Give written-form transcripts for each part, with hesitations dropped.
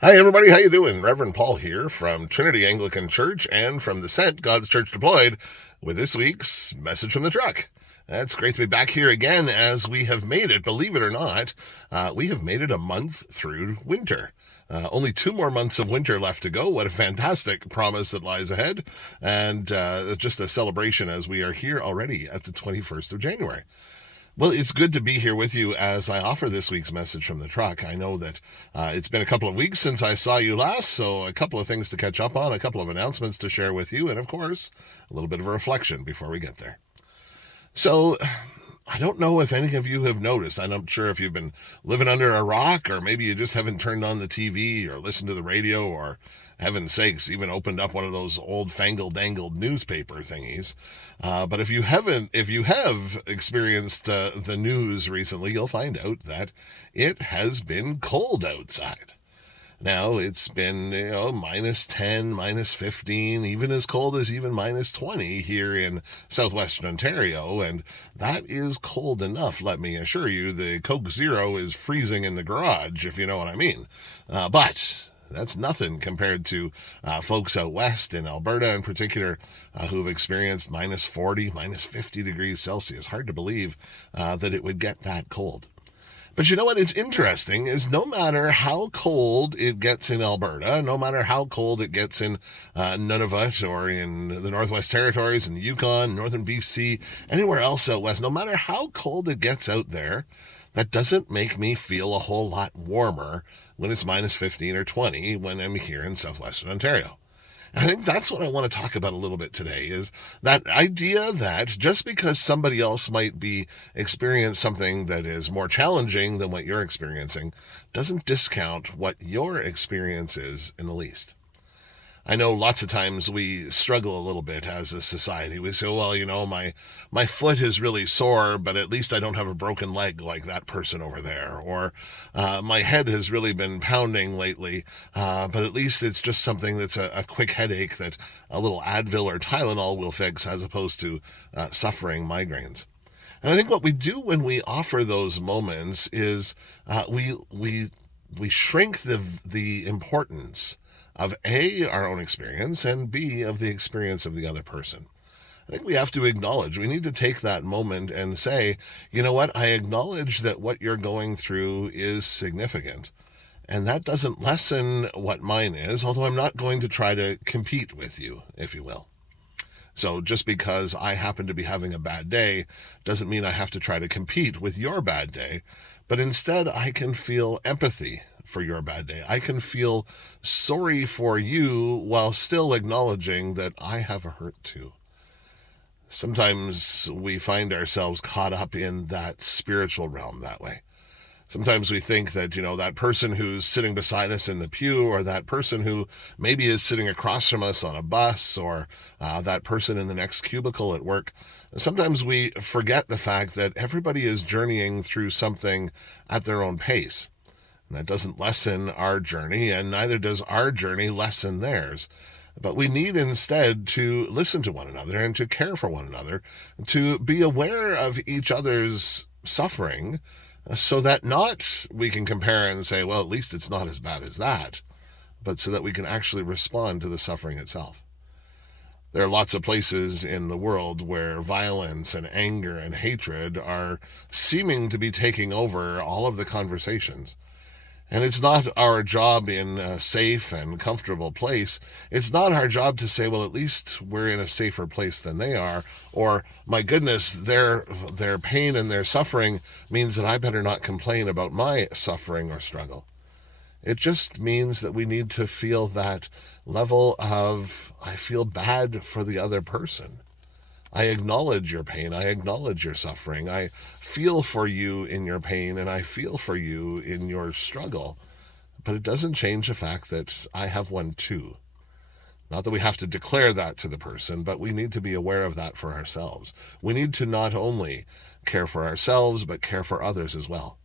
Hi everybody, how you doing? Reverend Paul here from Trinity Anglican Church and from the Sent, God's Church Deployed, with this week's Message from the Truck. It's great to be back here again as we have made it, believe it or not, we have made it a month through winter. Only 2 more months of winter left to go. What a fantastic promise that lies ahead. And just a celebration as we are here already at the 21st of January. Well, it's good to be here with you as I offer this week's message from the truck. I know that it's been a couple of weeks since I saw you last, so a couple of things to catch up on, a couple of announcements to share with you, and of course, a little bit of a reflection before we get there. So, I don't know if any of you have noticed. I'm not sure if you've been living under a rock, or maybe you just haven't turned on the TV or listened to the radio, or heaven's sakes, even opened up one of those old fangled dangled newspaper thingies. But if you have experienced the news recently, you'll find out that it has been cold outside. Now, it's been, minus 10, minus 15, even as cold as even minus 20 here in southwestern Ontario, and that is cold enough, let me assure you. The Coke Zero is freezing in the garage, if you know what I mean. But that's nothing compared to folks out west in Alberta in particular who've experienced minus 40, minus 50 degrees Celsius. Hard to believe that it would get that cold. But you know what? It's interesting is no matter how cold it gets in Alberta, no matter how cold it gets in Nunavut or in the Northwest Territories and the Yukon, Northern BC, anywhere else out west, no matter how cold it gets out there, that doesn't make me feel a whole lot warmer when it's minus 15 or 20 when I'm here in southwestern Ontario. And I think that's what I want to talk about a little bit today is that idea that just because somebody else might be experiencing something that is more challenging than what you're experiencing doesn't discount what your experience is in the least. I know lots of times we struggle a little bit as a society. We say, well, my foot is really sore, but at least I don't have a broken leg like that person over there. Or my head has really been pounding lately, but at least it's just something that's a quick headache that a little Advil or Tylenol will fix as opposed to suffering migraines. And I think what we do when we offer those moments is we shrink the importance of A, our own experience, and B, of the experience of the other person. I think we have to acknowledge, we need to take that moment and say, you know what, I acknowledge that what you're going through is significant. And that doesn't lessen what mine is, although I'm not going to try to compete with you, if you will. So just because I happen to be having a bad day doesn't mean I have to try to compete with your bad day, but instead I can feel empathy for your bad day. I can feel sorry for you while still acknowledging that I have a hurt too. Sometimes we find ourselves caught up in that spiritual realm that way. Sometimes we think that, that person who's sitting beside us in the pew, or that person who maybe is sitting across from us on a bus, or that person in the next cubicle at work, sometimes we forget the fact that everybody is journeying through something at their own pace. And that doesn't lessen our journey, and neither does our journey lessen theirs. But we need instead to listen to one another and to care for one another, to be aware of each other's suffering, so that not we can compare and say, well, at least it's not as bad as that, but so that we can actually respond to the suffering itself. There are lots of places in the world where violence and anger and hatred are seeming to be taking over all of the conversations. And it's not our job in a safe and comfortable place. It's not our job to say, well, at least we're in a safer place than they are. Or, my goodness, their pain and their suffering means that I better not complain about my suffering or struggle. It just means that we need to feel that level of, I feel bad for the other person. I acknowledge your pain. I acknowledge your suffering. I feel for you in your pain, and I feel for you in your struggle. But it doesn't change the fact that I have one too. Not that we have to declare that to the person, but we need to be aware of that for ourselves. We need to not only care for ourselves, but care for others as well.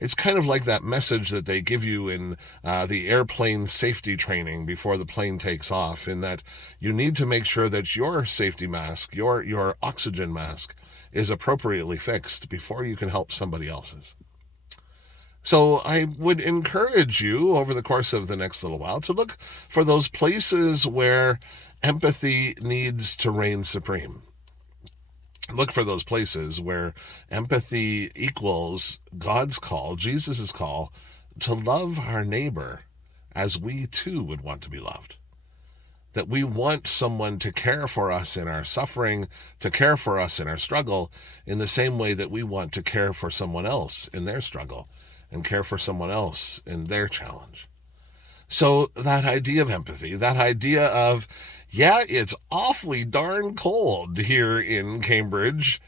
It's kind of like that message that they give you in the airplane safety training before the plane takes off, in that you need to make sure that your safety mask, your oxygen mask, is appropriately fixed before you can help somebody else's. So I would encourage you over the course of the next little while to look for those places where empathy needs to reign supreme. Look for those places where empathy equals God's call, Jesus' call, to love our neighbor as we too would want to be loved. That we want someone to care for us in our suffering, to care for us in our struggle, in the same way that we want to care for someone else in their struggle and care for someone else in their challenge. So that idea of empathy, that idea of, yeah, it's awfully darn cold here in Cambridge,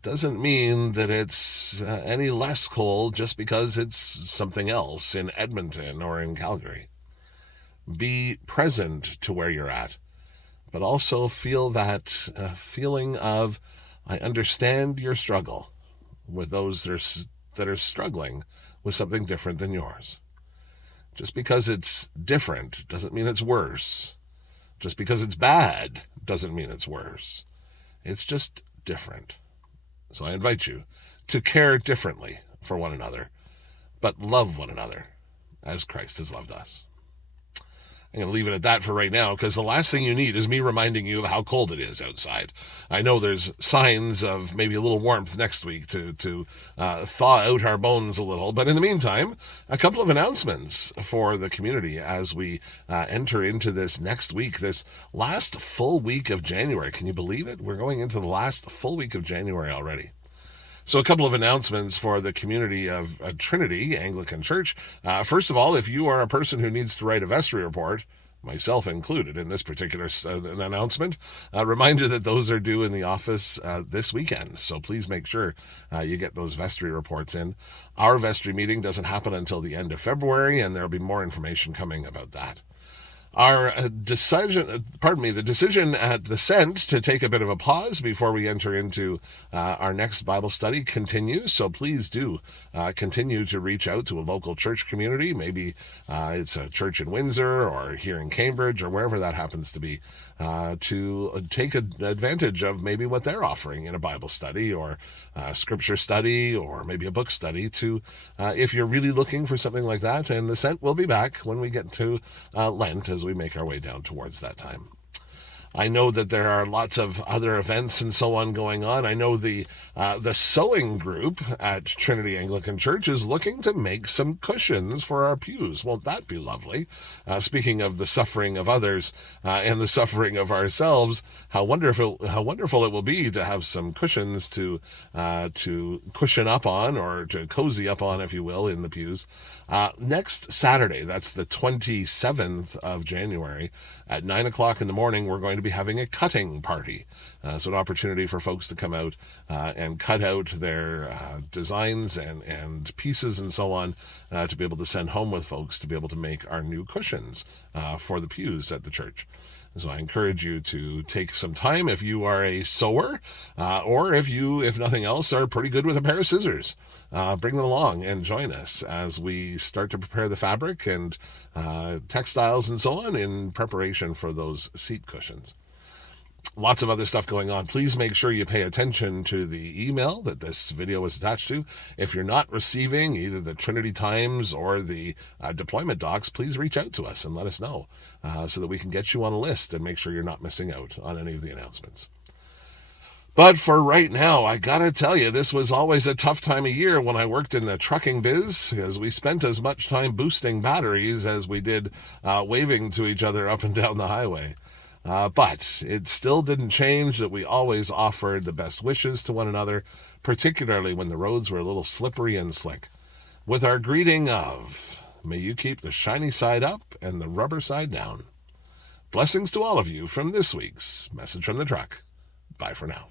doesn't mean that it's any less cold just because it's something else in Edmonton or in Calgary. Be present to where you're at, but also feel that feeling of, I understand your struggle with those that are struggling with something different than yours. Just because it's different doesn't mean it's worse. Just because it's bad doesn't mean it's worse. It's just different. So I invite you to care differently for one another, but love one another as Christ has loved us. I'm going to leave it at that for right now, because the last thing you need is me reminding you of how cold it is outside. I know there's signs of maybe a little warmth next week to thaw out our bones a little. But in the meantime, a couple of announcements for the community as we enter into this next week, this last full week of January. Can you believe it? We're going into the last full week of January already. So a couple of announcements for the community of Trinity Anglican Church. First of all, if you are a person who needs to write a vestry report, myself included in this particular announcement, a reminder that those are due in the office this weekend. So please make sure you get those vestry reports in. Our vestry meeting doesn't happen until the end of February, and there'll be more information coming about that. Our the decision at the Sent to take a bit of a pause before we enter into our next Bible study continues. So please do continue to reach out to a local church community. Maybe it's a church in Windsor or here in Cambridge or wherever that happens to be, to take advantage of maybe what they're offering in a Bible study or scripture study or maybe a book study to, if you're really looking for something like that. And the Sent will be back when we get to Lent as we make our way down towards that time. I know that there are lots of other events and so on going on. I know the sewing group at Trinity Anglican Church is looking to make some cushions for our pews. Won't that be lovely? Speaking of the suffering of others and the suffering of ourselves, how wonderful it will be to have some cushions to cushion up on, or to cozy up on, if you will, in the pews. Next Saturday, that's the 27th of January, at 9 o'clock in the morning, we're going to be having a cutting party. So an opportunity for folks to come out and cut out their designs and pieces and so on to be able to send home with folks to be able to make our new cushions for the pews at the church. So I encourage you to take some time if you are a sewer, or if you, if nothing else, are pretty good with a pair of scissors. Bring them along and join us as we start to prepare the fabric and textiles and so on in preparation for those seat cushions. Lots of other stuff going on. Please make sure you pay attention to the email that this video is attached to. If you're not receiving either the Trinity Times or the deployment docs, please reach out to us and let us know so that we can get you on a list and make sure you're not missing out on any of the announcements. But for right now, I gotta tell you, this was always a tough time of year when I worked in the trucking biz, as we spent as much time boosting batteries as we did waving to each other up and down the highway. But it still didn't change that we always offered the best wishes to one another, particularly when the roads were a little slippery and slick, with our greeting of, may you keep the shiny side up and the rubber side down. Blessings to all of you from this week's Message from the Truck. Bye for now.